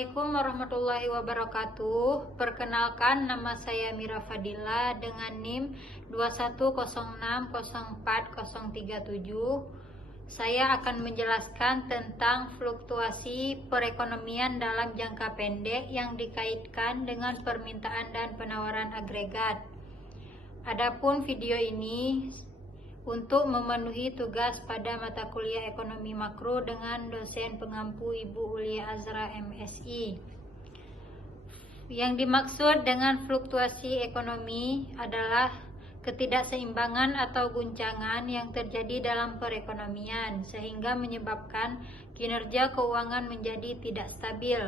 Assalamualaikum warahmatullahi wabarakatuh. Perkenalkan, nama saya Mira Fadila dengan NIM 21060437. Saya akan menjelaskan tentang fluktuasi perekonomian dalam jangka pendek yang dikaitkan dengan permintaan dan penawaran agregat. Adapun video ini untuk memenuhi tugas pada mata kuliah ekonomi makro dengan dosen pengampu Ibu Ulia Azra MSI. Yang dimaksud dengan fluktuasi ekonomi adalah ketidakseimbangan atau guncangan yang terjadi dalam perekonomian sehingga menyebabkan kinerja keuangan menjadi tidak stabil.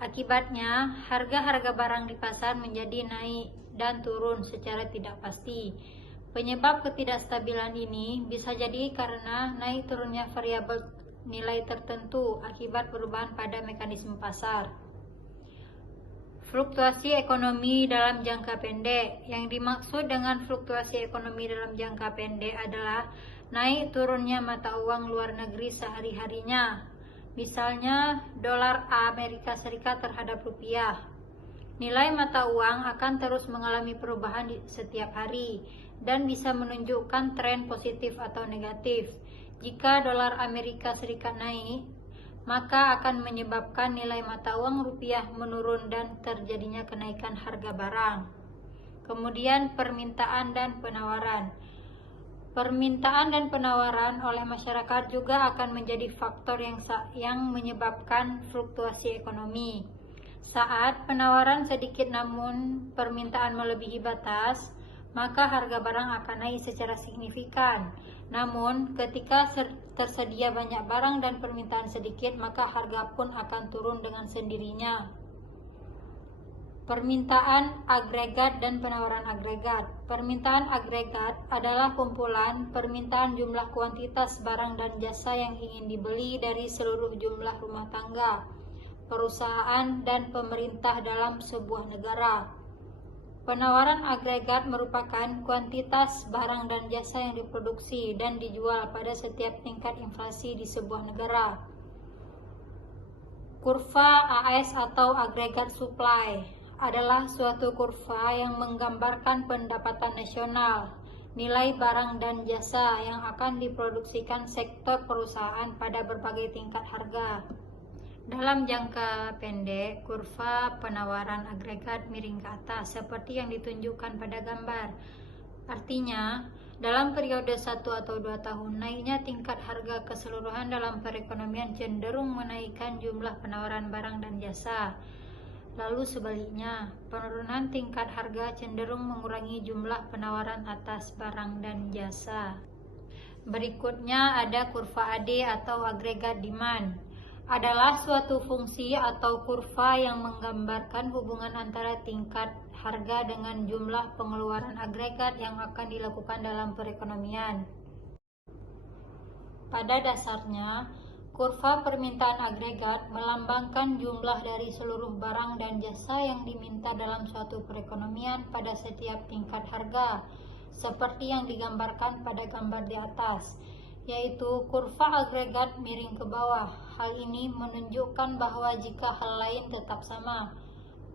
Akibatnya, harga-harga barang di pasar menjadi naik dan turun secara tidak pasti. Penyebab ketidakstabilan ini bisa jadi karena naik turunnya variabel nilai tertentu akibat perubahan pada mekanisme pasar. Fluktuasi ekonomi dalam jangka pendek. Yang dimaksud dengan fluktuasi ekonomi dalam jangka pendek adalah naik turunnya mata uang luar negeri sehari-harinya. Misalnya dolar Amerika Serikat terhadap rupiah. Nilai mata uang akan terus mengalami perubahan di setiap hari dan bisa menunjukkan tren positif atau negatif. Jika dolar Amerika Serikat naik, maka akan menyebabkan nilai mata uang rupiah menurun dan terjadinya kenaikan harga barang. Kemudian permintaan dan penawaran. Permintaan dan penawaran oleh masyarakat juga akan menjadi faktor yang menyebabkan fluktuasi ekonomi. Saat penawaran sedikit namun permintaan melebihi batas, maka harga barang akan naik secara signifikan. Namun, ketika tersedia banyak barang dan permintaan sedikit, maka harga pun akan turun dengan sendirinya. Permintaan agregat dan penawaran agregat. Permintaan agregat adalah kumpulan permintaan jumlah kuantitas barang dan jasa yang ingin dibeli dari seluruh jumlah rumah tangga, perusahaan, dan pemerintah dalam sebuah negara. Penawaran agregat merupakan kuantitas barang dan jasa yang diproduksi dan dijual pada setiap tingkat inflasi di sebuah negara. Kurva AS atau agregat supply adalah suatu kurva yang menggambarkan pendapatan nasional, nilai barang dan jasa yang akan diproduksikan sektor perusahaan pada berbagai tingkat harga. Dalam jangka pendek, kurva penawaran agregat miring ke atas seperti yang ditunjukkan pada gambar. Artinya, dalam periode 1 atau 2 tahun, naiknya tingkat harga keseluruhan dalam perekonomian cenderung menaikkan jumlah penawaran barang dan jasa. Lalu sebaliknya, penurunan tingkat harga cenderung mengurangi jumlah penawaran atas barang dan jasa. Berikutnya ada kurva AD atau agregat demand. Adalah suatu fungsi atau kurva yang menggambarkan hubungan antara tingkat harga dengan jumlah pengeluaran agregat yang akan dilakukan dalam perekonomian. Pada dasarnya, kurva permintaan agregat melambangkan jumlah dari seluruh barang dan jasa yang diminta dalam suatu perekonomian pada setiap tingkat harga, seperti yang digambarkan pada gambar di atas, yaitu kurva agregat miring ke bawah. Hal ini menunjukkan bahwa jika hal lain tetap sama,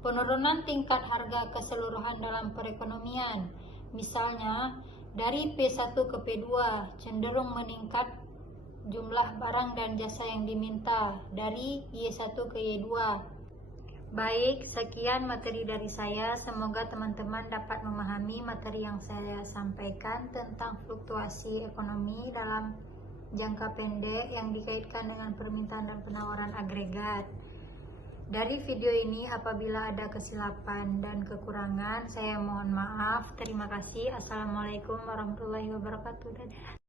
penurunan tingkat harga keseluruhan dalam perekonomian, misalnya dari P1 ke P2, cenderung meningkat jumlah barang dan jasa yang diminta dari Y1 ke Y2. Baik, sekian materi dari saya. Semoga teman-teman dapat memahami materi yang saya sampaikan tentang fluktuasi ekonomi dalam jangka pendek yang dikaitkan dengan permintaan dan penawaran agregat. Dari video ini, apabila ada kesilapan dan kekurangan, saya mohon maaf. Terima kasih. Assalamualaikum warahmatullahi wabarakatuh. Dadah.